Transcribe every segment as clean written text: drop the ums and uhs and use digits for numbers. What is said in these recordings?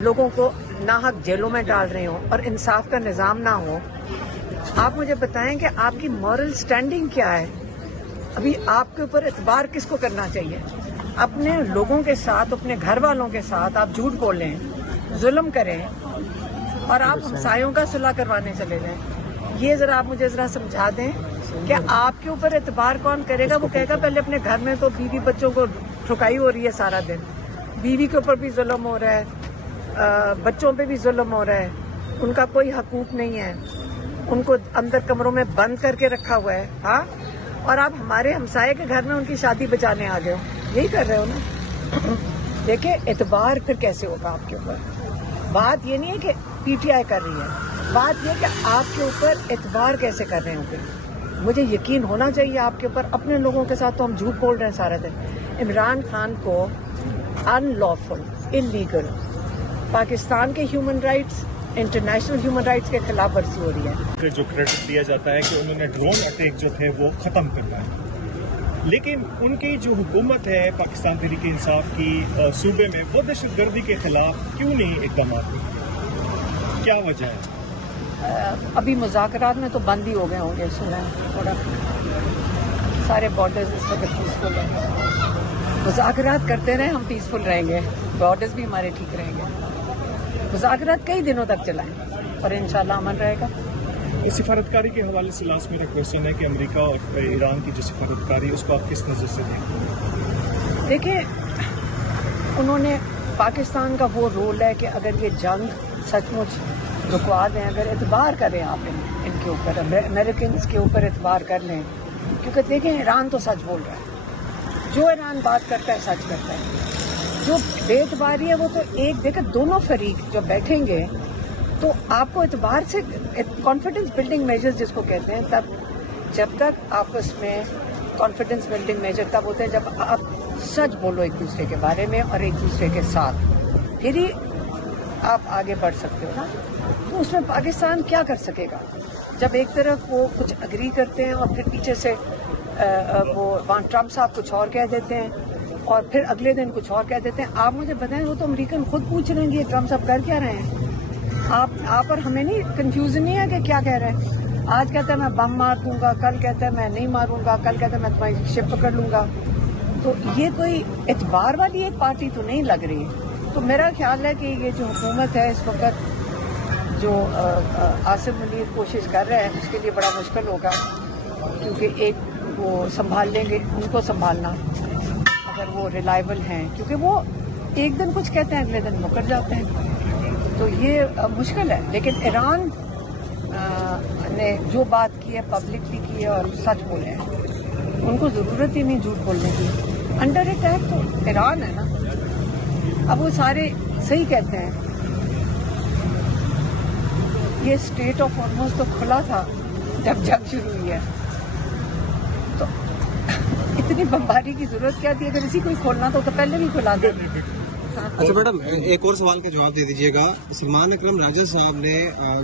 लोगों को नाहक जेलों में डाल रहे हो और इंसाफ का निज़ाम ना हो। आप मुझे बताएं कि आपकी मॉरल स्टैंडिंग क्या है। अभी आपके ऊपर एतबार किसको करना चाहिए? अपने लोगों के साथ, अपने घर वालों के साथ आप झूठ बोलें, जुल्म करें और आप हमसायों का सुलह करवाने चले जाएं। ये जरा आप मुझे जरा समझा दें कि आपके ऊपर एतबार कौन करेगा? वो कहेगा पहले अपने घर में तो बीवी बच्चों को ठुकाई हो रही है सारा दिन, बीवी के ऊपर भी जुल्म हो रहा है, बच्चों पे भी जुल्म हो रहा है, उनका कोई हकूक नहीं है, उनको अंदर कमरों में बंद करके रखा हुआ है। हाँ, और आप हमारे हमसाये के घर में उनकी शादी बचाने आ गए हो, यही कर रहे हो ना। देखिए, एतबार फिर कैसे होगा आपके ऊपर? बात ये नहीं है कि पीटीआई कर रही है, बात ये कि आपके ऊपर एतबार कैसे कर रहे होंगे। मुझे यकीन होना चाहिए आपके ऊपर। अपने लोगों के साथ तो हम झूठ बोल रहे हैं सारा दिन। इमरान खान को अनलॉफुल, इलीगल पाकिस्तान के human rights, international human rights के खिलाफ वर्जी हो रही है। जो क्रेडिट दिया जाता है कि उन्होंने ड्रोन अटैक जो थे वो ख़त्म करना है, लेकिन उनकी जो हुकूमत है पाकिस्तान तहरीक इंसाफ की सूबे में, वो दहशतगर्दी के खिलाफ क्यों नहीं इकदाम करती? क्या वजह है? अभी मुज़ाकरात में तो बंद ही हो गए होंगे, सुना है थोड़ा, सारे बॉर्डर्स इस वक्त पीसफुल हैं। मुज़ाकरात करते रहे, हम पीसफुल रहेंगे, बॉर्डर्स भी हमारे ठीक रहेंगे। मुज़ाकरात कई दिनों तक चलाएं और इंशाल्लाह अमन रहेगा। इस सिफारतकारी के हवाले से लास्ट मेरा क्वेश्चन है कि अमेरिका और ईरान की जो सिफारतकारी, उसको आप किस नज़र से देखें? देखिए, उन्होंने पाकिस्तान का वो रोल है कि अगर ये जंग सचमुच रुकवा दें, अगर एतबार करें आप इनके ऊपर, अमेरिकन के ऊपर एतबार कर लें, क्योंकि देखें ईरान तो सच बोल रहा है, जो ईरान बात करता है सच करता है। जो बेतबारी है वो तो एक, देखे दोनों फरीक जो बैठेंगे तो आपको एतबार से, कॉन्फिडेंस बिल्डिंग मेजर्स जिसको कहते हैं, तब जब तक आपस में कॉन्फिडेंस बिल्डिंग मेजर तब होते हैं जब आप सच बोलो एक दूसरे के बारे में और एक दूसरे के साथ, फिर ही आप आगे बढ़ सकते हो ना। तो उसमें पाकिस्तान क्या कर सकेगा जब एक तरफ वो कुछ अग्री करते हैं और फिर पीछे से वो वहाँ ट्रम्प साहब कुछ और कह देते हैं और फिर अगले दिन कुछ और कह देते हैं। आप मुझे बताएं, वो तो अमेरिकन खुद पूछ रहे हैं कि ट्रम्प साहब कर क्या रहे हैं। आप और हमें नहीं कंफ्यूजन नहीं है कि क्या कह रहे हैं। आज कहता है मैं बम मार दूंगा, कल कहता है मैं नहीं मारूंगा, कल कहता है मैं तुम्हारी शिप पकड़ लूंगा। तो ये कोई एतबार वाली एक पार्टी तो नहीं लग रही। तो मेरा ख्याल है कि ये जो हुकूमत है इस वक्त, जो आसिफ मलिक कोशिश कर रहे हैं, उसके लिए बड़ा मुश्किल होगा, क्योंकि एक वो संभाल लेंगे, उनको संभालना अगर वो रिलायबल हैं, क्योंकि वो एक दिन कुछ कहते हैं अगले दिन मुकर जाते हैं, तो ये मुश्किल है। लेकिन ईरान ने जो बात की है पब्लिकली की है और सच बोले हैं, उनको ज़रूरत ही नहीं झूठ बोलने की। अंडर अटैक तो ईरान है ना। अब वो सारे सही कहते हैं, ये स्टेट ऑफ हॉर्मुज़ तो खुला था जब जंग शुरू हुई है, तो इतनी बमबारी की जरूरत क्या थी? अगर इसी को ही खोलना तो पहले भी खुला दे। अच्छा मैडम, एक और सवाल का जवाब दे दीजिएगा। सलमान अकरम राजा साहब ने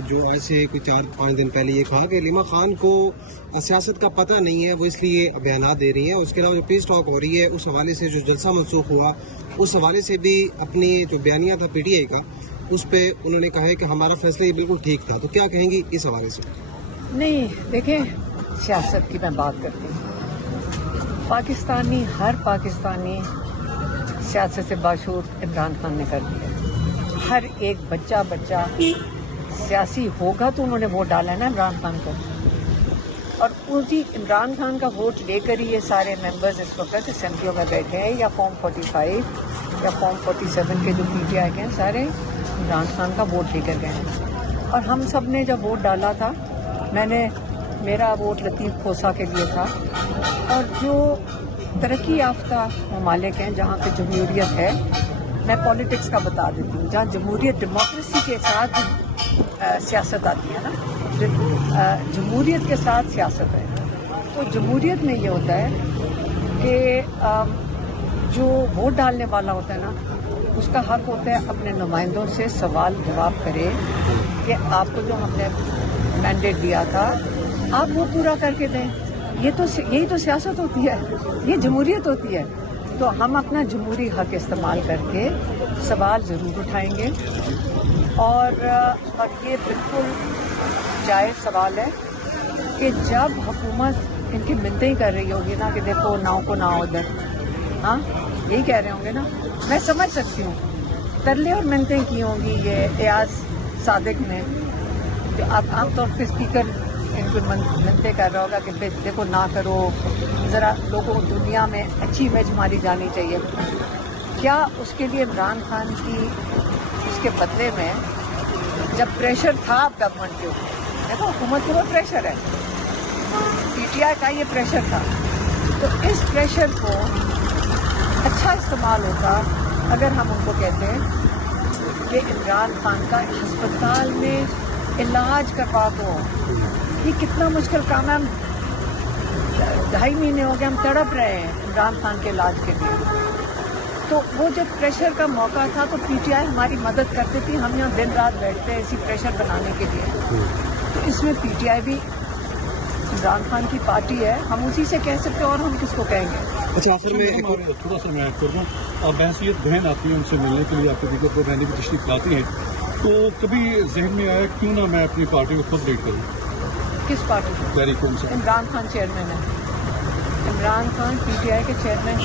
जो ऐसे कोई 4-5 दिन पहले ये कहा कि लीमा खान को सियासत का पता नहीं है, वो इसलिए बयान दे रही हैं। उसके अलावा जो पीस टॉक हो रही है, उस हवाले से जो जलसा मनसूख हुआ, उस हवाले से भी अपनी जो बयानिया था पीटीआई का, उस पर उन्होंने कहा है कि हमारा फैसला ये बिल्कुल ठीक था। तो क्या कहेंगी इस हवाले से? नहीं, देखें, सियासत की मैं बात करती हूँ। पाकिस्तानी, हर पाकिस्तानी सियासत से बाशूर इमरान खान ने कर दिया। हर एक बच्चा सियासी होगा तो उन्होंने वोट डाला है ना इमरान खान को, और उसी इमरान खान का वोट लेकर ही ये सारे मेंबर्स इस वक्त असेंबलियों में बैठे हैं, या फॉर्म 45 या फॉर्म 47 के जो पीटीआई के हैं, सारे इमरान खान का वोट लेकर गए हैं। और हम सब ने जब वोट डाला था, मेरा वोट लतीफ़ खोसा के लिए था, और जो तरक्की याफ्ता ममालिक हैं जहाँ पे जमहूरियत है, मैं पॉलिटिक्स का बता देती हूँ, जहाँ जमहूरियत, डेमोक्रेसी के साथ सियासत आती है ना, जमहूरियत के साथ सियासत है। तो जमहूरियत में ये होता है कि जो वोट डालने वाला होता है ना, उसका हक होता है अपने नुमाइंदों से सवाल जवाब करे कि आपको जो हमने मैंडेट दिया था आप वो पूरा करके दें। यही तो सियासत होती है, ये जमहूरियत होती है। तो हम अपना जमहूरी हक इस्तेमाल करके सवाल ज़रूर उठाएंगे और ये बिल्कुल जायज़ सवाल है कि जब हुकूमत इनकी मिन्नतें ही कर रही होगी ना कि देखो नाव को ना उधर, हाँ यही कह रहे होंगे ना, मैं समझ सकती हूँ तरले और मिन्नतें की होंगी ये एयाज सादिक ने, जो आमतौर पर स्पीकर इनको मिन्नतें कर रहा होगा कि देखो ना करो, ज़रा लोगों दुनिया में अच्छी इमेज हमारी जानी चाहिए। क्या उसके लिए इमरान खान की उसके बदले में जब प्रेशर था गवर्नमेंट के ऊपर, देखो हुकूमत के ऊपर प्रेशर है, पीटीआई का ये प्रेशर था, तो इस प्रेशर को अच्छा इस्तेमाल होता अगर हम उनको कहते हैं कि इमरान खान का अस्पताल में इलाज करवा दो। ये कितना मुश्किल काम है, हम 2.5 महीने हो गए हम तड़प रहे हैं इमरान खान के इलाज के लिए। तो वो जब प्रेशर का मौका था तो पीटीआई हमारी मदद करती थी, हम यहाँ दिन रात बैठते हैं इसी प्रेशर बनाने के लिए। तो इसमें पीटीआई भी इमरान खान की पार्टी है, हम उसी से कह सकते हैं और हम किसको कहेंगे। अच्छा आखिर में थोड़ा सा मैं ऐड कर दूँ, अब बहसीत बहन आती है उनसे मिलने के लिए, आपको दिक्कत को बहनें भी तशरीफ लाती हैं, तो कभी जहन में आया क्यों ना मैं अपनी पार्टी को खुद लीड करूँ? किस पार्टी को? तहरीक कौन सा? इमरान खान चेयरमैन है, इमरान खान पीटीआई के चेयरमैन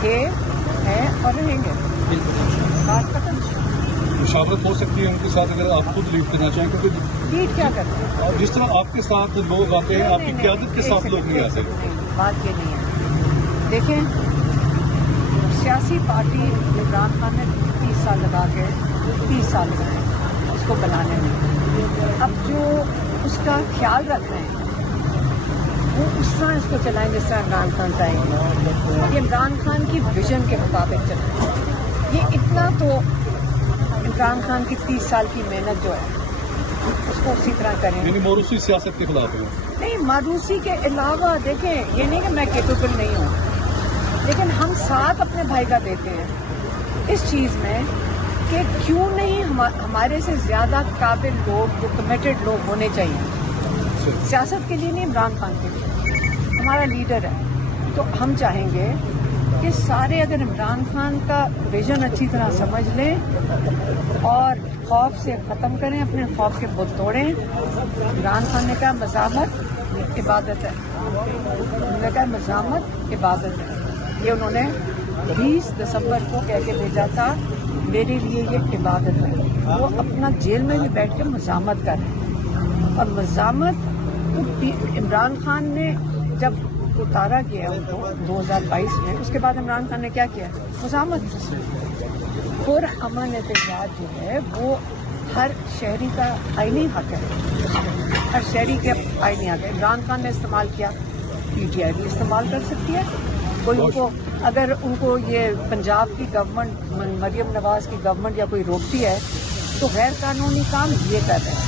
हैं और रहेंगे, बात खत्म। मुशावरत हो सकती है उनके साथ अगर आप खुद लीड करना चाहें, क्योंकि लीड क्या करते हैं? जिस तरह आपके साथ लोग आते हैं आपकी क़यादत के साथ लोग नहीं आते। बात ये नहीं है, देखें सियासी पार्टी इमरान खान ने 30 साल लगा के 30 साल लगाए उसको बनाने में। अब जो उसका ख्याल रख रहे हैं वो उस तरह इसको चलाएं जिस तरह इमरान खान चाहेंगे, ये इमरान खान की विजन के मुताबिक चलें। ये इतना तो इमरान खान की 30 साल की मेहनत जो है उसको उसी तरह करें। यानी मोरूसी सियासत के खिलाफ है? नहीं, मारूसी के अलावा देखें, ये नहीं कि मैं कैपेबल नहीं हूँ, लेकिन हम साथ अपने भाई का देते हैं इस चीज़ में कि क्यों नहीं हमारे से ज़्यादा काबिल लोग, जो कमिटेड लोग होने चाहिए सियासत के लिए, नहीं इमरान खान के लिए। हमारा लीडर है तो हम चाहेंगे कि सारे अगर इमरान खान का विजन अच्छी तरह समझ लें और खौफ से ख़त्म करें, अपने खौफ के बुत तोड़ें। इमरान खान ने कहा मज़ामत इबादत है, उन्होंने कहा मज़ामत इबादत है, ये उन्होंने 20 दिसंबर को कह के भेजा था, मेरे लिए ये इबादत है। वो अपना जेल में भी बैठ के मज़ामत कर रहे हैं और मज़ामत इमरान खान ने जब उतारा गया उनको 2022 में, उसके बाद इमरान खान ने क्या किया? मज़ामत। और अमन एहतजाज जो है वो हर शहरी का आईनी हक है, हर शहरी के आईनी हक है। इमरान खान ने इस्तेमाल किया, पीटीआई भी इस्तेमाल कर सकती है। कोई उनको अगर उनको ये पंजाब की गवर्नमेंट, मरियम नवाज की गवर्नमेंट या कोई रोकती है तो गैर कानूनी काम ये कर रहे हैं,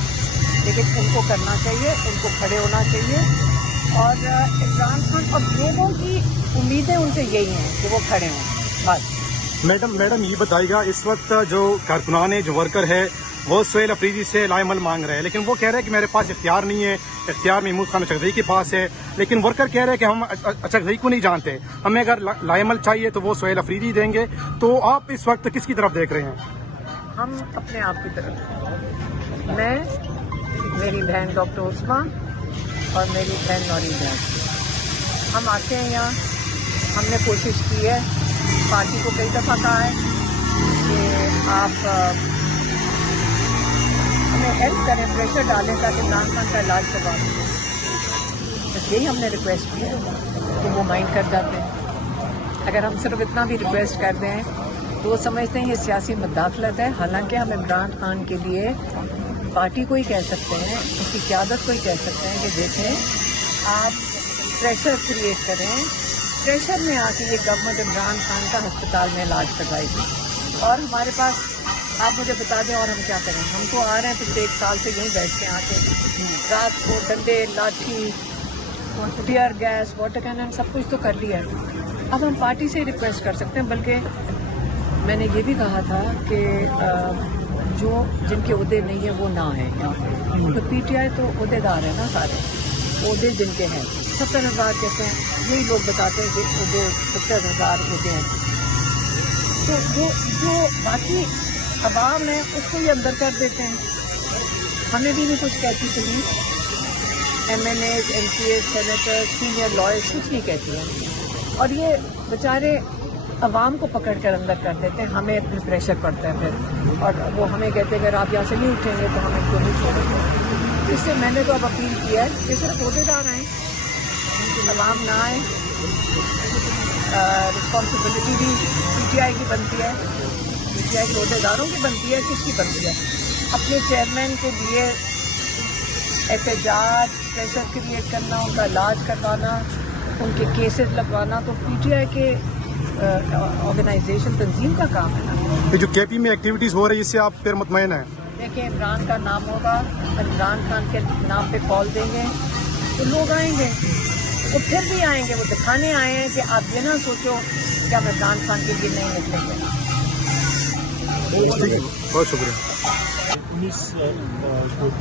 लेकिन उनको करना चाहिए, उनको खड़े होना चाहिए। और इमरान खान और लोगों की उम्मीदें उनसे यही हैं कि वो खड़े हों बस। मैडम ये बताइएगा, इस वक्त जो कारकुनान है, जो वर्कर है, वो सुहेल अफरीदी से लाइमल मांग रहे हैं, लेकिन वो कह रहे हैं कि मेरे पास इख्तियार नहीं है, इख्तियार महमूद खान अचकज़ई के पास है, लेकिन वर्कर कह रहे हैं कि हम अचकज़ई को नहीं जानते, हमें अगर लाइमल चाहिए तो वो सुहेल अफरीदी देंगे। तो आप इस वक्त किसकी तरफ देख रहे हैं? हम अपने आप की तरफ, मैं, मेरी बहन डॉक्टर उस्मा और मेरी बहन नौरीन जान, हम आते हैं यहाँ। हमने कोशिश की है, पार्टी को कई दफ़ा कहा है कि आप हमें हेल्प करें, प्रेशर डालें ताकि इमरान खान का इलाज करवा दें। बस यही हमने रिक्वेस्ट की है, तो वो माइंड कर जाते हैं। अगर हम सिर्फ इतना भी रिक्वेस्ट कर दें तो वो समझते हैं ये सियासी मुदाखलत है। हालांकि हम इमरान खान के लिए पार्टी को ही कह सकते हैं, उसकी क़यादत को ही कह सकते हैं कि देखें आप प्रेशर क्रिएट करें, प्रेशर में आके ये गवर्नमेंट इमरान खान का अस्पताल में इलाज करवाएगी। और हमारे पास आप मुझे बता दें और हम क्या करें? हम तो आ रहे हैं पिछले 1 साल से यहीं बैठ के आके, रात को डंडे, लाठी, टीयर गैस, वाटर कैनन सब कुछ तो कर लिया है। अब हम पार्टी से रिक्वेस्ट कर सकते हैं। बल्कि मैंने ये भी कहा था कि जो जिनके ओहदे नहीं है वो ना है यहाँ पे, तो पीटीआई तो ओहदेदार है ना, सारे ओहदे जिनके हैं 70,000 कहते हैं, यही लोग बताते हैं कि ओहदे 70,000 ओहदे हैं। تو جو باقی عوام ہے اس کو یہ اندر کر دیتے ہیں. ہمیں بھی نہیں کچھ کہتی police, MNAs, MPAs, senator, senior lawyers کچھ نہیں کہتی ہیں, اور یہ بیچارے عوام کو پکڑ کر اندر کر دیتے ہیں. ہمیں پھر پریشر پڑتا ہے پھر, اور وہ ہمیں کہتے ہیں اگر آپ یہاں سے نہیں اٹھیں گے تو ہم ان کو نہیں چھوڑیں گے. اس سے میں نے تو اب اپیل کیا ہے کہ صرف عہدیدار آئیں, عوام نہ آئیں. رسپانسبلٹی بھی PTI کی بنتی ہے, PTI کے عہدیداروں کی بنتی ہے. کس کی بنتی ہے؟ اپنے چیئرمین کے لیے احتجاج, پریشر کریٹ کرنا, ان کا علاج کروانا, ان کے کیسز لگوانا تو PTI کے آرگنائزیشن تنظیم کا کام ہے نا. یہ جو KP میں ایکٹیویٹیز ہو رہی ہے اس سے آپ پھر مطمئن ہیں؟ دیکھیں, عمران کا نام ہوگا, عمران خان کے نام پہ کال دیں گے تو لوگ آئیں گے, وہ پھر بھی آئیں گے. وہ دکھانے آئے ہیں کہ آپ یہ نہ سوچو کہ ہم عمران خان کے لیے نہیں نکلیں گے. ٹھیک ہے, بہت شکریہ. 19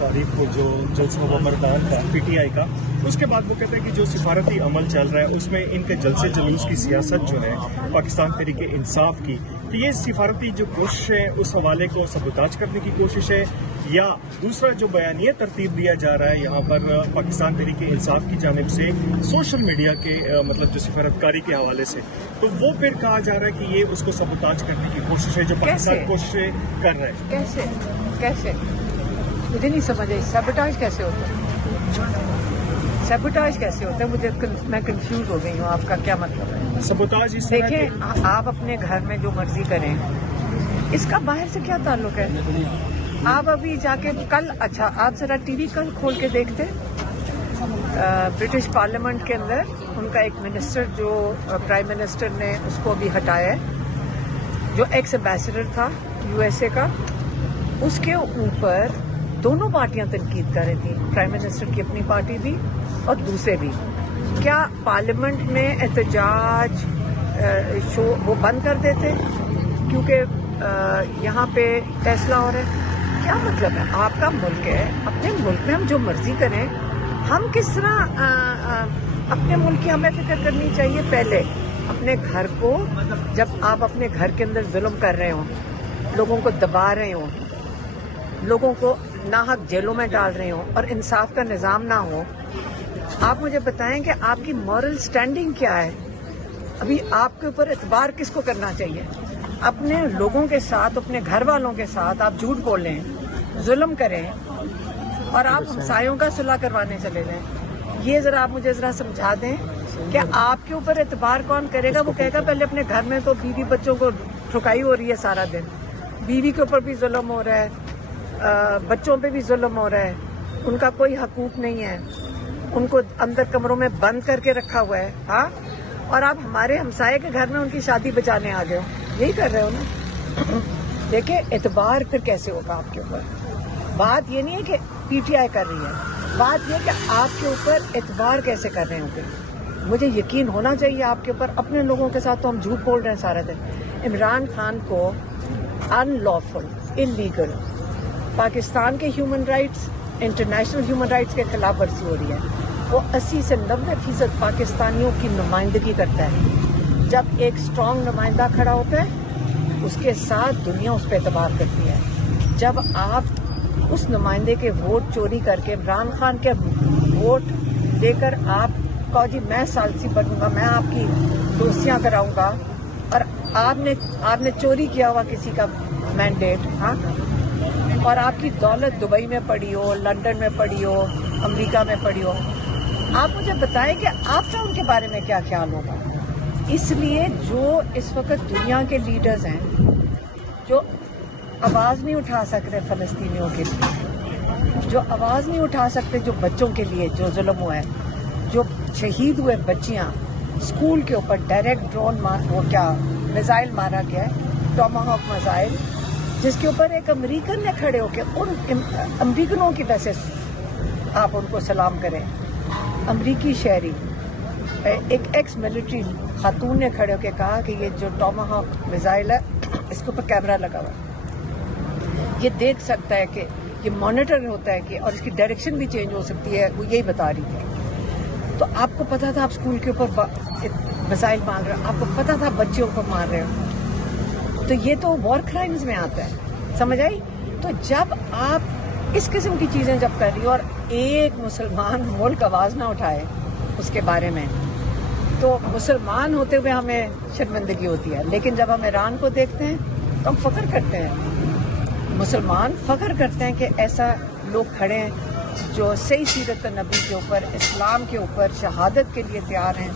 تاریخ کو جو جلسہ مبردار تھا PTI کا, اس کے بعد وہ کہتے ہیں کہ جو سفارتی عمل چل رہا ہے اس میں ان کے جلسے جلوس کی سیاست جو ہے پاکستان تحریک انصاف کی, تو یہ سفارتی جو کوشش ہے اس حوالے کو سبوتاج کرنے کی کوشش ہے, یا دوسرا جو بیانیہ ترتیب دیا جا رہا ہے یہاں پر پاکستان تحریک انصاف کی جانب سے سوشل میڈیا کے مطلب جو سفارتکاری کے حوالے سے, تو وہ پھر کہا جا رہا ہے کہ یہ اس کو سبوتاج کرنے کی کوشش ہے جو پاکستان کوششیں کر رہا ہے. کیسے مجھے نہیں سمجھ آئی. سیبوٹاج کیسے ہوتا ہے؟ سیبوٹاج کیسے ہوتا ہے؟ میں کنفیوز ہو گئی ہوں. آپ کا کیا مطلب ہے سبوتاج؟ اس طرح دیکھیں, آپ اپنے گھر میں جو مرضی کریں, اس کا باہر سے کیا تعلق ہے؟ آپ ابھی جا کے کل, اچھا آپ ذرا ٹی وی کل کھول کے دیکھتے, برٹش پارلیمنٹ کے اندر ان کا ایک منسٹر جو پرائم منسٹر نے اس کو ابھی ہٹایا ہے, جو ایکس ایمبیسڈر تھا USA کا, اس کے اوپر دونوں پارٹیاں تنقید کر رہی تھیں, پرائم منسٹر کی اپنی پارٹی بھی اور دوسرے بھی. کیا پارلیمنٹ میں احتجاج شو وہ بند کر دیتے کیونکہ یہاں پہ فیصلہ ہو رہا ہے؟ کیا مطلب ہے؟ آپ کا ملک ہے, اپنے ملک میں ہم جو مرضی کریں. ہم کس طرح اپنے ملک کی ہمیں فکر کرنی چاہیے پہلے. اپنے گھر کو, جب آپ اپنے گھر کے اندر ظلم کر رہے ہوں, لوگوں کو دبا رہے ہوں, لوگوں کو ناحق جیلوں میں ڈال رہے ہوں اور انصاف کا نظام نہ ہو, آپ مجھے بتائیں کہ آپ کی مورل سٹینڈنگ کیا ہے؟ ابھی آپ کے اوپر اعتبار کس کو کرنا چاہیے؟ اپنے لوگوں کے ساتھ, اپنے گھر والوں کے ساتھ آپ جھوٹ بولیں, ظلم کریں, اور آپ ہمسایوں کا صلح کروانے چلے جائیں. یہ ذرا آپ مجھے ذرا سمجھا دیں کہ آپ کے اوپر اعتبار کون کرے گا؟ وہ کہے گا پہلے اپنے گھر میں تو بیوی بچوں کو ٹھکائی ہو رہی ہے سارا دن, بیوی کے اوپر بھی ظلم ہو رہا ہے, بچوں پہ بھی ظلم ہو رہا ہے, ان کا کوئی حقوق نہیں ہے, ان کو اندر کمروں میں بند کر کے رکھا ہوا ہے. ہاں, اور آپ ہمارے ہمسائے کے گھر میں ان کی شادی بچانے آ گئے ہو, یہی کر رہے ہو نا. دیکھیں, اعتبار پھر کیسے ہوگا آپ کے اوپر؟ بات یہ نہیں ہے کہ PTI کر رہی ہے, بات یہ کہ آپ کے اوپر اعتبار کیسے کر رہے ہوں گے. مجھے یقین ہونا چاہیے آپ کے اوپر. اپنے لوگوں کے ساتھ تو ہم جھوٹ بول رہے ہیں سارا دن. عمران خان کو ان لافل, انلیگل پاکستان کے human rights, international human rights کے خلاف ورزی ہو رہی ہے. وہ 80 سے 90% پاکستانیوں کی نمائندگی کرتا ہے. جب ایک اسٹرانگ نمائندہ کھڑا ہوتا ہے اس کے ساتھ دنیا اس پہ اعتبار کرتی ہے. جب آپ اس نمائندے کے ووٹ چوری کر کے, عمران خان کے ووٹ لے کر آپ کہو جی میں ثالثی بنوں گا, میں آپ کی دوستیاں کراؤں گا, اور آپ نے چوری کیا ہوا کسی کا مینڈیٹ, ہاں, اور آپ کی دولت دبئی میں پڑی ہو, لندن میں پڑی ہو, امریکہ میں پڑی ہو, آپ مجھے بتائیں کہ آپ کا ان کے بارے میں کیا خیال ہوگا. اس لیے جو اس وقت دنیا کے لیڈرز ہیں جو آواز نہیں اٹھا سکتے فلسطینیوں کے لیے, جو آواز نہیں اٹھا سکتے جو بچوں کے لیے جو ظلم ہوا ہے, جو شہید ہوئے بچیاں, اسکول کے اوپر ڈائریکٹ ڈرون وہ کیا میزائل مارا گیا ہے, ٹاماہاک میزائل, جس کے اوپر ایک امریکن نے کھڑے ہو کے, ان امریکنوں کی وجہ سے آپ ان کو سلام کریں. امریکی شہری, ایک ایکس ملٹری خاتون نے کھڑے ہو کے کہا کہ یہ جو ٹاماہاک میزائل ہے اس کے اوپر کیمرہ لگا ہوا ہے, یہ دیکھ سکتا ہے کہ یہ مانیٹر ہوتا ہے کہ, اور اس کی ڈائریکشن بھی چینج ہو سکتی ہے, وہ یہی بتا رہی تھی. تو آپ کو پتا تھا آپ اسکول کے اوپر میزائل مار رہے ہو, آپ کو پتا تھا بچوں کو مار رہے ہو, تو یہ تو وار کرائمز میں آتا ہے, سمجھ آئی. تو جب آپ اس قسم کی چیزیں جب کر رہی ہو اور ایک مسلمان ملک آواز نہ اٹھائے اس کے بارے میں, تو مسلمان ہوتے ہوئے ہمیں شرمندگی ہوتی ہے. لیکن جب ہم ایران کو دیکھتے ہیں تو ہم فخر کرتے ہیں, مسلمان فخر کرتے ہیں کہ ایسا لوگ کھڑے ہیں جو صحیح سیرت نبی کے اوپر, اسلام کے اوپر شہادت کے لیے تیار ہیں,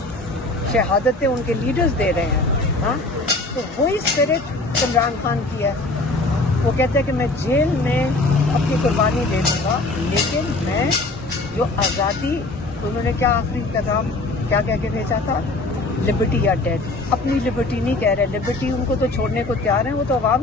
شہادتیں ان کے لیڈرز دے رہے ہیں. ہاں, تو وہی اسپرٹ عمران خان کی ہے. وہ کہتا ہے کہ میں جیل میں اپنی قربانی دے دوں گا, لیکن میں جو آزادی, انہوں نے کیا آخری پیغام کیا کہہ کے بھیجا تھا, لبرٹی یا ڈیتھ. اپنی لبرٹی نہیں کہہ رہے, لبرٹی ان کو تو چھوڑنے کو تیار ہیں, وہ تو عوام کی